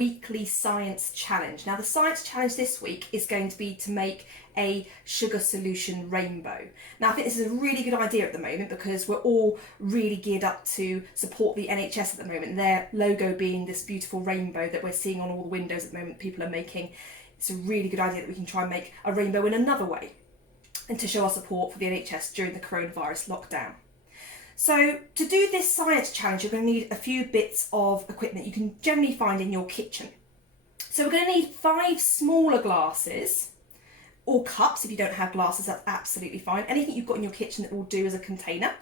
weekly science challenge. Now the science challenge this week is going to be to make a sugar solution rainbow. Now I think this is a really good idea at the moment because we're all really geared up to support the NHS at the moment, their logo being this beautiful rainbow that we're seeing on all the windows at the moment people are making. It's a really good idea that we can try and make a rainbow in another way and to show our support for the NHS during the coronavirus lockdown. So to do this science challenge, you're going to need a few bits of equipment you can generally find in your kitchen. So we're going to need 5 smaller glasses, or cups. If you don't have glasses, that's absolutely fine. Anything you've got in your kitchen that will do as a container.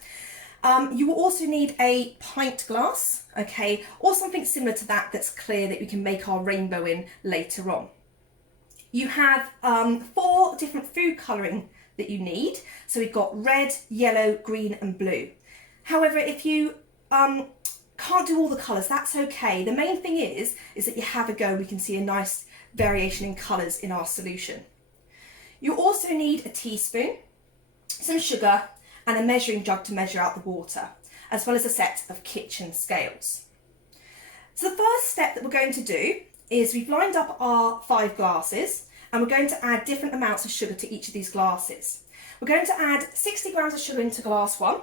You will also need a pint glass, okay, or something similar to that that's clear that we can make our rainbow in later on. You have 4 different food colouring that you need. So we've got red, yellow, green and blue. However, if you can't do all the colours, that's okay. The main thing is that you have a go. We can see a nice variation in colours in our solution. You also need a teaspoon, some sugar and a measuring jug to measure out the water, as well as a set of kitchen scales. So the first step that we're going to do is we've lined up our 5 glasses and we're going to add different amounts of sugar to each of these glasses. We're going to add 60 grams of sugar into glass 1,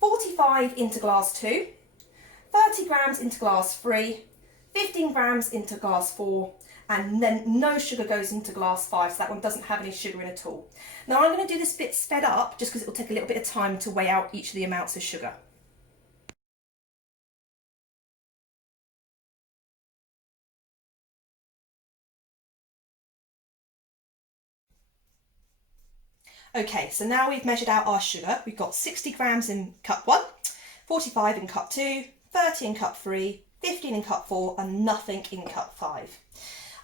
45 into glass 2, 30 grams into glass 3, 15 grams into glass 4, and then no sugar goes into glass 5, so that one doesn't have any sugar in at all. Now I'm going to do this bit sped up just because it will take a little bit of time to weigh out each of the amounts of sugar. Okay, so now we've measured out our sugar. We've got 60 grams in cup 1, 45 in cup 2, 30 in cup 3, 15 in cup 4 and nothing in cup 5.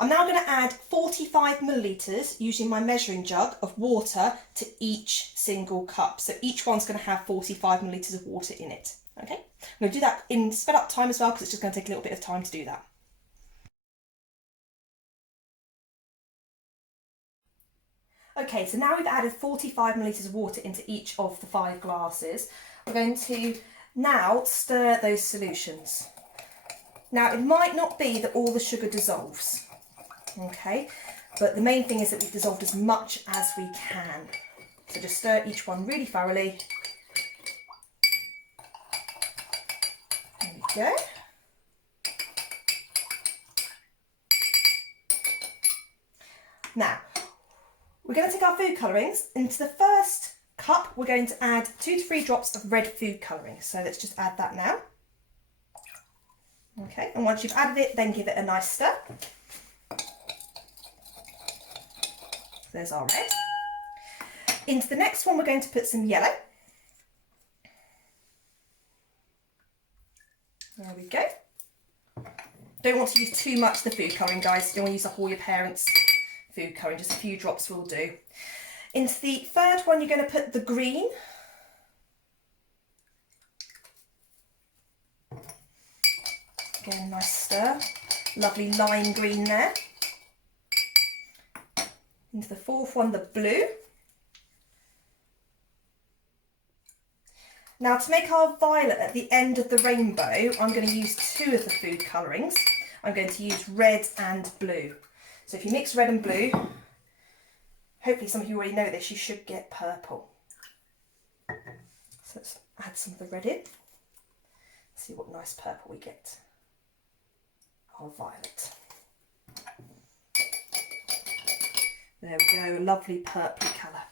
I'm now going to add 45 millilitres using my measuring jug of water to each single cup. So each one's going to have 45 millilitres of water in it. Okay, I'm going to do that in sped up time as well because it's just going to take a little bit of time to do that. Okay, so now we've added 45 millilitres of water into each of the 5 glasses. We're going to now stir those solutions. Now it might not be that all the sugar dissolves, okay, but the main thing is that we've dissolved as much as we can. So just stir each one really thoroughly. There we go. Now, we're going to take our food colourings. Into the first cup, we're going to add 2 to 3 drops of red food colouring. So let's just add that now. Okay, and once you've added it, then give it a nice stir. There's our red. Into the next one, we're going to put some yellow. There we go. Don't want to use too much of the food colouring, guys. You don't want to use up all your parents' food colouring, just a few drops will do. Into the third one, you're going to put the green. Again, nice stir. Lovely lime green there. Into the fourth one, the blue. Now to make our violet at the end of the rainbow, I'm going to use 2 of the food colourings. I'm going to use red and blue. So if you mix red and blue, hopefully some of you already know this, you should get purple. So let's add some of the red in. See what nice purple we get. Our violet. There we go, a lovely purpley colour.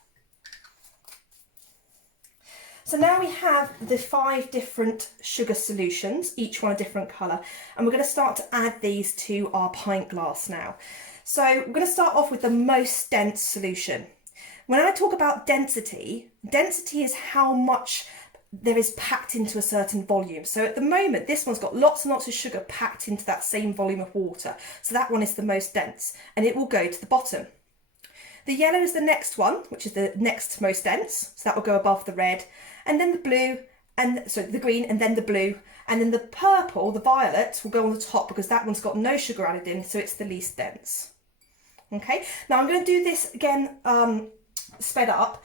So now we have the 5 different sugar solutions, each one a different colour, and we're going to start to add these to our pint glass now. So we're going to start off with the most dense solution. When I talk about density, density is how much there is packed into a certain volume. So at the moment, this one's got lots and lots of sugar packed into that same volume of water. So that one is the most dense, and it will go to the bottom. The yellow is the next one, which is the next most dense. So that will go above the red, and then the blue, and so the green, and then the blue, and then the purple, the violet, will go on the top because that one's got no sugar added in, so it's the least dense. Okay, now I'm going to do this again sped up.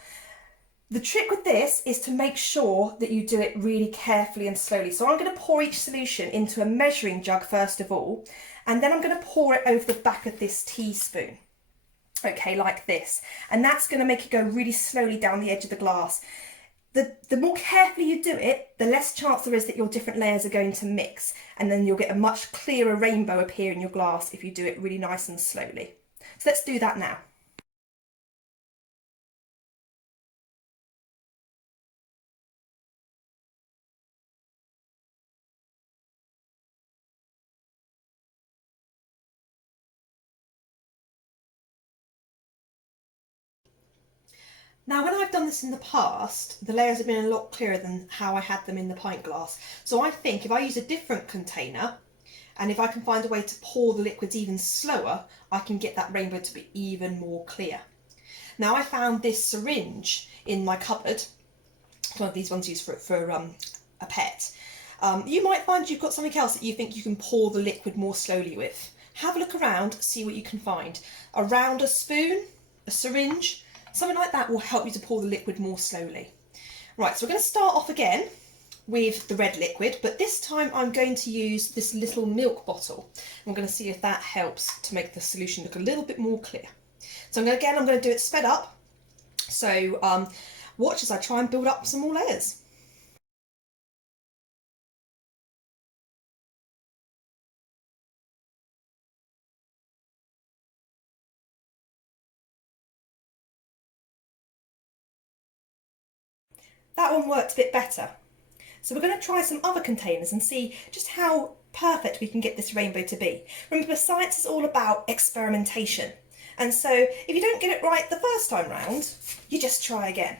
The trick with this is to make sure that you do it really carefully and slowly. So I'm going to pour each solution into a measuring jug first of all, And then I'm going to pour it over the back of this teaspoon. Okay, like this. And that's going to make it go really slowly down the edge of the glass. The more carefully you do it, the less chance there is that your different layers are going to mix, and then you'll get a much clearer rainbow appear in your glass if you do it really nice and slowly. So let's do that now. Now, when I've done this in the past, the layers have been a lot clearer than how I had them in the pint glass. So I think if I use a different container, and if I can find a way to pour the liquids even slower, I can get that rainbow to be even more clear. Now, I found this syringe in my cupboard. One of these ones used for a pet. You might find you've got something else that you think you can pour the liquid more slowly with. Have a look around, see what you can find. A rounder spoon, a syringe, something like that will help you to pour the liquid more slowly. Right, so we're going to start off again with the red liquid, but this time I'm going to use this little milk bottle. I'm going to see if that helps to make the solution look a little bit more clear. So I'm going to do it sped up. So watch as I try and build up some more layers. That one worked a bit better. So we're going to try some other containers and see just how perfect we can get this rainbow to be. Remember, science is all about experimentation. And so if you don't get it right the first time round, you just try again.